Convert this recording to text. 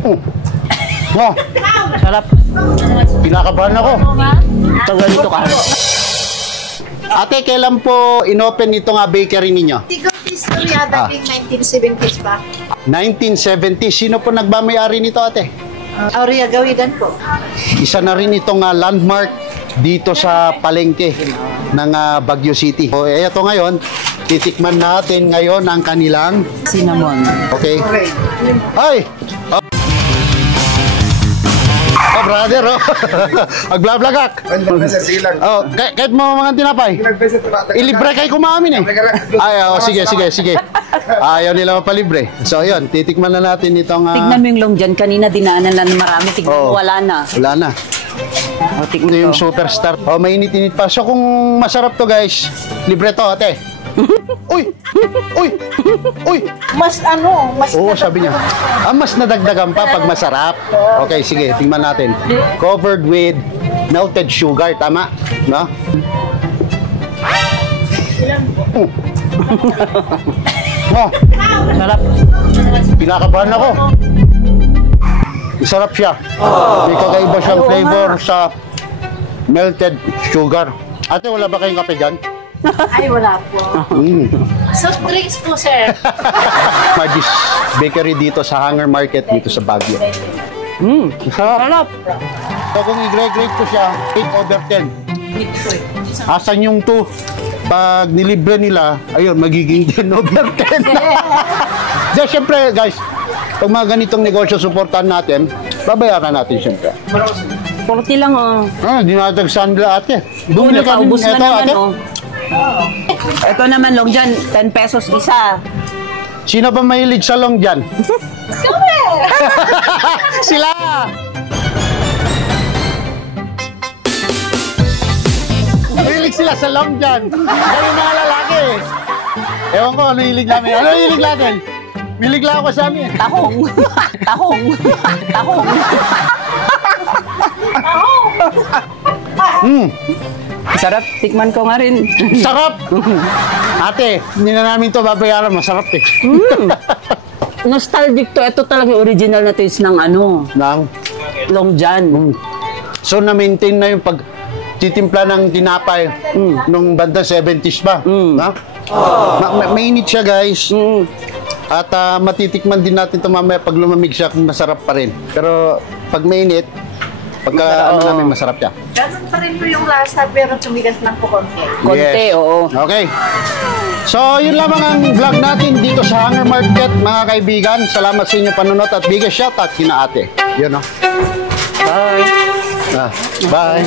Oh, Sarap. pinakabahan ako. Ito ganito ka. Ate, kailan po inopen itong bakery ninyo? Tigong history dating 1970s pa. 1970. Sino po nagmamayari nito, ate? Aurea Gawidan po. Isa na rin itong landmark dito sa palengke ng Baguio City. So, eto ngayon, titikman natin ngayon ang kanilang Cinnamon. okay. Ay! Oh, brother, oh. Agblabлагak. Oh, kahit mo mga tinapay. Ilibre kayo kumamin eh. Ay, oh, sige. Ayaw nila mapalibre. So, ayun, titikman na natin itong... Tignan mo yung long dyan. Kanina dinaanan lang marami. Tignan mo, wala na. Wala na. O, Ito tignan yung ko. superstar. Oh, mainit-init pa. So, kung masarap to, guys, libre to, ate. Uy! Mas Oo, sabi niya. Mas nadagdagan pa pag masarap. Okay, sige, tingnan natin. Covered with melted sugar, tama? No? Oh, Sarap. pinakabahan ako. Masarap siya. May kakaiba siyang flavor sa melted sugar. Ate, wala ba kayong kape dyan? Ay, wala po. Soft drinks po, sir. Margie's Bakery dito sa Hanger Market dito sa Baguio. Sarap. So kung i-grade ko siya, 8/10. Asan yung 2? Pag nilibre nila, ayun, magiging 10/10. Dahil syempre, guys, pag mga ganitong negosyo, supportan natin, babayaran natin syempre. 40 lang, oh. Dinatagsan nila, ate. Bumili ka Napaubos na ito, naman, ate. oh. Ito naman, long dyan, 10 pesos isa. Sino ba mahilig sa long dyan? Sila! Mahilig sila sa long dyan. Kami mga lalaki. Ewan ko, ano hilig namin? Ano hilig natin? Hilig lang ako sa amin. Tahong. Tahong. Tahong. Sarap. Tikman ko nga rin. Sarap! Ate, hindi na namin to babayaran. Masarap eh. Nostalgic to. Ito talaga yung original na taste ng ano. Nang, Long John. so na-maintain na yung pagtitimpla ng tinapay nung bandang 70s pa. Na? Mainit siya, guys. At matitikman din natin ito mamaya pag lumamig siya kung masarap pa rin. Pero pag mainit, pagka ano namin masarap siya. Ganun pa rin po yung lasa, pero tumigas lang po konti. Konti, oo. Okay. So, yun lamang ang vlog natin dito sa Hanger Market, mga kaibigan. Salamat sa inyong panunod at biggest shoutout kina ate. Yun, no? Bye. Bye.